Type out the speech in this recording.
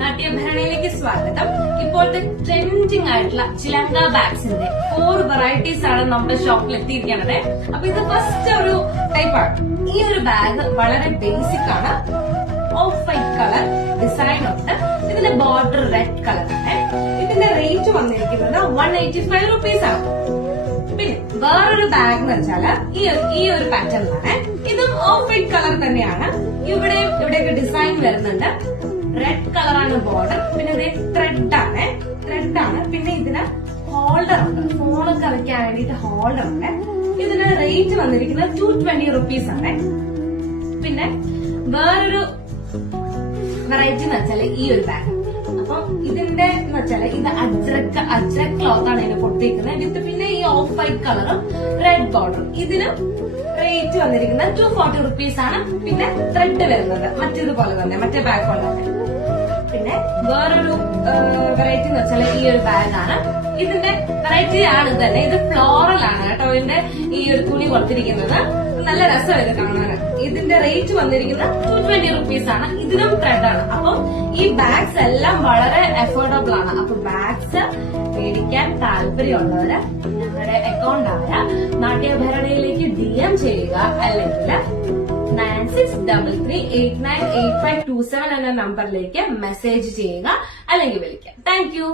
നാട്യഭരണിയിലേക്ക് സ്വാഗതം. ഇപ്പോഴത്തെ ട്രെൻഡിങ് ആയിട്ടുള്ള ചിലങ്ക ബാഗ്സിന്റെ 4 വെറൈറ്റീസ് ആണ് നമ്മുടെ ഷോപ്പിൽ എത്തിയിരിക്കുന്നത്. അപ്പൊ ഇത് ഫസ്റ്റ് ഒരു ടൈപ്പാണ്. ഈ ഒരു ബാഗ് വളരെ ബേസിക് ആണ്. ഓഫ് വൈറ്റ് കളർ ഡിസൈൻ ഉണ്ട്. ഇതിന്റെ ബോർഡർ റെഡ് കളർ ആണ്. ഇതിന്റെ റേറ്റ് വന്നിരിക്കുന്നത് 185 റുപ്പീസ് ആണ്. പിന്നെ വേറൊരു ബാഗ് എന്ന് വെച്ചാല് ഈ ഒരു പാറ്റേണിലാണ്. ഇതും ഓഫ് വൈറ്റ് കളർ തന്നെയാണ്. ഇവിടെയൊക്കെ ഡിസൈൻ വരുന്നുണ്ട്. റെഡ് കളറാണ് ബോർഡർ. പിന്നെ ഇത് ത്രെഡ് ആണ്. പിന്നെ ഇതിന് ഹോൾഡർ ഉണ്ട്. ഫോണൊക്കെ വെക്കാൻ വേണ്ടിയിട്ട് ഹോൾഡർ ഉണ്ട്. ഇതിന് റേറ്റ് വന്നിരിക്കുന്നത് 220 റുപ്പീസ് ആണ്. പിന്നെ വേറൊരു വെറൈറ്റി എന്ന് വെച്ചാല് ഈ ഒരു ബാഗ്. അപ്പൊ ഇതിന്റെ എന്ന് വെച്ചാല് ഇത് അജ്രക് ക്ലോത്ത് ആണ് ഇതിന് കൊടുത്തിരിക്കുന്നത്. വിത്ത് പിന്നെ ഈ ഓഫ് വൈറ്റ് കളറും റെഡ് ബോർഡറും. ഇതിന് റേറ്റ് വന്നിരിക്കുന്നത് 240 റുപ്പീസ് ആണ്. പിന്നെ ത്രെഡ് വരുന്നത് മറ്റേതുപോലെ തന്നെ, മറ്റേ ബാഗ് പോലെ തന്നെ. പിന്നെ വേറൊരു വെറൈറ്റി എന്ന് വെച്ചാൽ ഈ ഒരു ബാഗാണ്. ഇതിന്റെ വെറൈറ്റി ആണ് തന്നെ. ഇത് ഫ്ലോറൽ ആണ് കേട്ടോ. ഇതിന്റെ ഈ ഒരു തുണി കൊടുത്തിരിക്കുന്നത് നല്ല രസമാണ് ഇത് കാണാൻ. ഇതിന്റെ റേറ്റ് വന്നിരിക്കുന്നത് 220 റുപ്പീസ് ആണ്. ഇതിനും ത്രെഡ് ആണ്. അപ്പം ഈ ബാഗ്സ് എല്ലാം വളരെ അഫോർഡബിൾ ആണ്. അപ്പൊ ബാഗ്സ് മേടിക്കാൻ താല്പര്യമുള്ളവര് ഞങ്ങളുടെ അക്കൗണ്ട് ആയ നാട്യഭരണിയിലേക്ക് DM ചെയ്യുക. അല്ലെങ്കിൽ 9633898527 എന്ന നമ്പറിലേക്ക് മെസ്സേജ് ചെയ്യുക, അല്ലെങ്കിൽ വിളിക്കാം. Thank you.